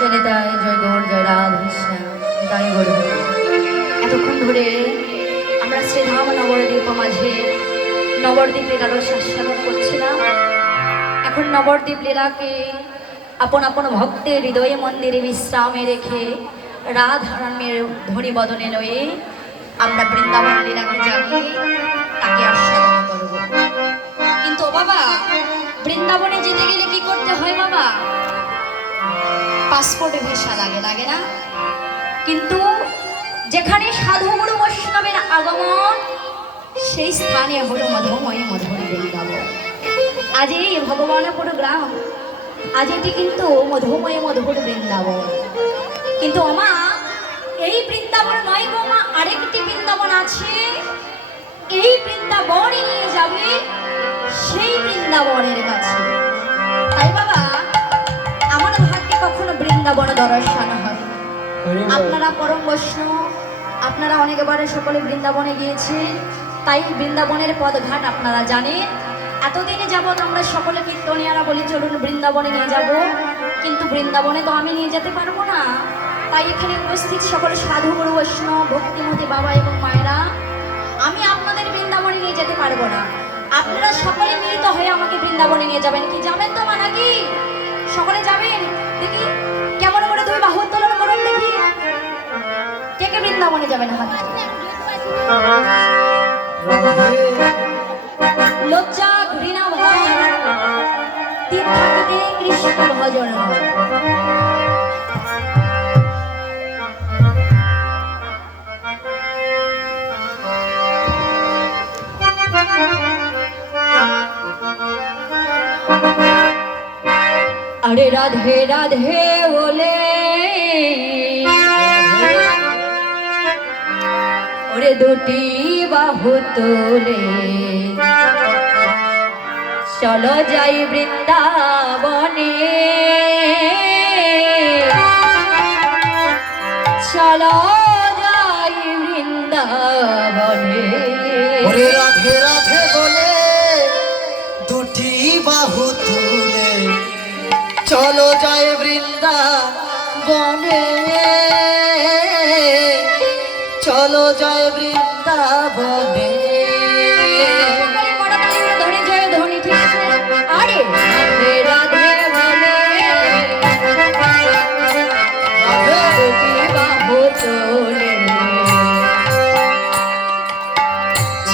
চলে যায় জয় গৌর জয় রাধেশ্যাম তাই গৌর। এতক্ষণ ধরে আমরা শ্রীধাম নবদ্বীপ মাঝে নবদ্বীপ লীলার স্বাস্বাদন করছিলাম। এখন নবদ্বীপ লীলাকে আপন আপন ভক্তের হৃদয়ে মন্দিরে বিশ্রামে রেখে রাধারামের ধ্বনি বদনে লয়ে আমরা বৃন্দাবন লীলাকে জাগিয়ে তাকে আস্বাদন করব। কিন্তু বাবা, বৃন্দাবনে যেতে গেলে কি করতে হয় বাবা? পাসপোর্ট ভিসা লাগে, লাগে না? কিন্তু যেখানে সাধু গুরু বৈষ্ণবের আগমন সেই স্থানে হলো মধুময় মধুর বৃন্দাবন। আজ এই ভগবানপুর গ্রাম, আজ এটি কিন্তু মধুময় মধুর বৃন্দাবন। কিন্তু আমা এই বৃন্দাবন নয় গো মা, আরেকটি বৃন্দাবন আছে। এই বৃন্দাবনই নিয়ে যাবে সেই বৃন্দাবনের কাছে। তাই বাবা, আমার ভাগ্যে কখনো বৃন্দাবন দর্শন হয়। আপনারা পরম বৈষ্ণব, আপনারা অনেকবারে সকলে বৃন্দাবনে গিয়েছেন, তাই বৃন্দাবনের পদঘাট আপনারা জানেন। এতদিনে যাবৎ আমরা সকলে কীর্তনিয়ারা বলি চলুন বৃন্দাবনে নিয়ে যাব, কিন্তু বৃন্দাবনে তো আমি নিয়ে যেতে পারবো না। তাই এখানে উপস্থিত সকল সাধু গুরু বৈষ্ণব ভক্তিমতী বাবা এবং মায়েরা, আমি আপনাদের বৃন্দাবনে নিয়ে যেতে পারবো না। আপনারা সকলে মিলিত হয়ে আমাকে বৃন্দাবনে নিয়ে যাবেন। কি যাবেন তো মা নাকি? সকলে যাবেন? দেখি কেমন করে দুই বাহু উত্তোলন করুন দেখি। কে কে বৃন্দাবনে যাবেন? হাত লজ্জা ঘৃণা ভয় তিন থাকিতে কৃষ্ণ ভজন। আরে রাধে রাধে বলে ওরে দুটি বাহু তোলে চলো যাই বৃন্দাবনে, চলো যাই বৃন্দাবনে। ওরে রাধে রাধে বলে দুটি বাহু তুলে চলো যায় বৃন্দাবনে, চলো যায় বৃন্দাবনে।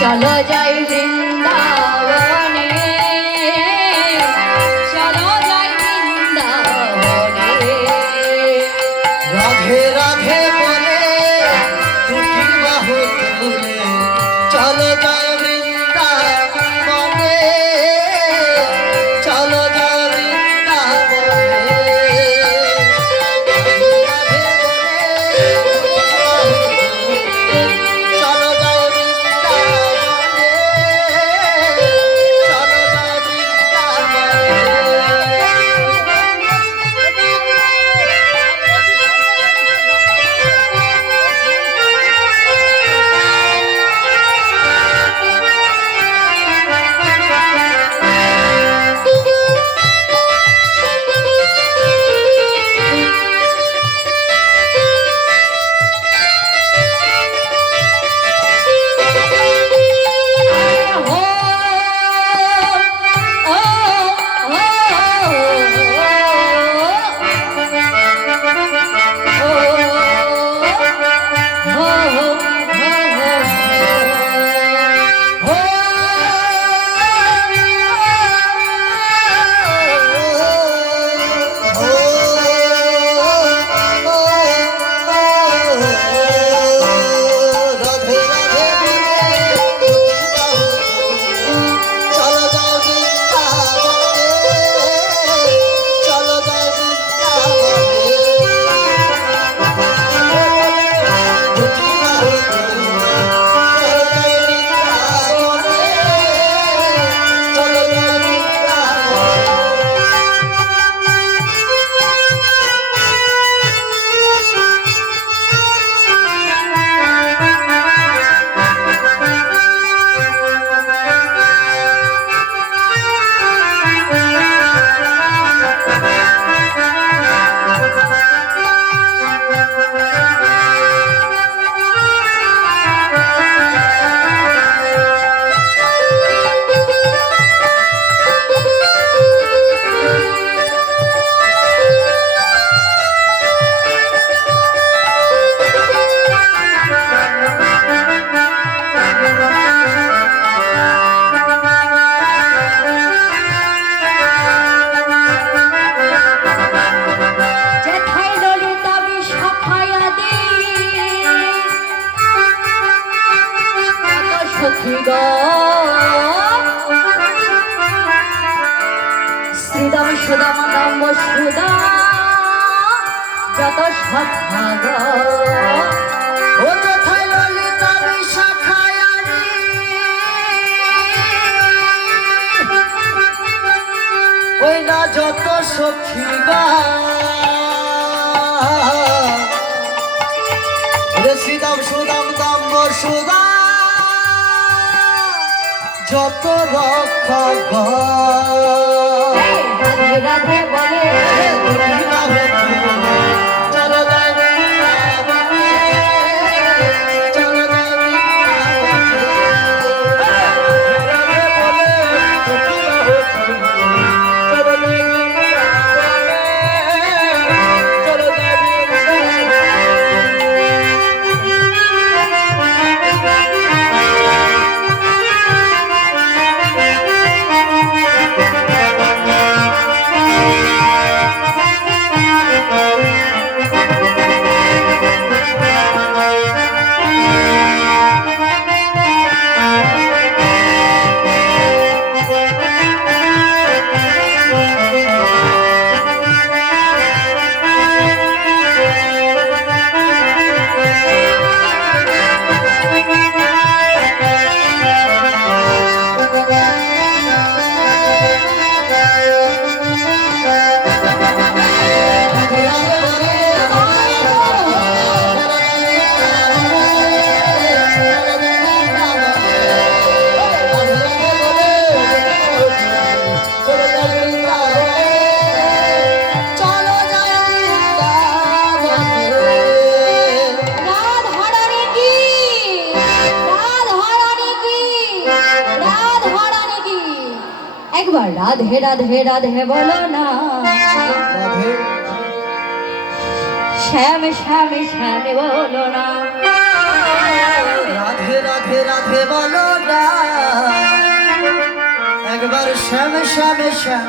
চলো যাই বৃন্দাবনে, চলো যাই বৃন্দাবনে। রাধে রাধে বলে দুটি বাহু তুলে চলো যায় বৃন্দাবনে, চলো যায় বৃন্দাবনে। চলো যায় বৃন্দাবনে, গো শ্রীদাম সুদাম দাম সুদা যত সভাগ ও কোথায় ললিতা বিশাখায়ারি ওই না যত সখী গা রে শ্রীদাম সুদাম দাম সুদা যত রক্ষা গা রাধে রাধে বলে চলো যাই বৃন্দাবনে, চলো যাই রাধারানী কি রাধারানী কি রাধারানী কি একবার রাধে রাধে রাধে বলো না শ্যাম শ্যাম শ্যাম বলো না রাধে রাধে রাধে বলো না একবার শ্যাম শ্যাম শ্যাম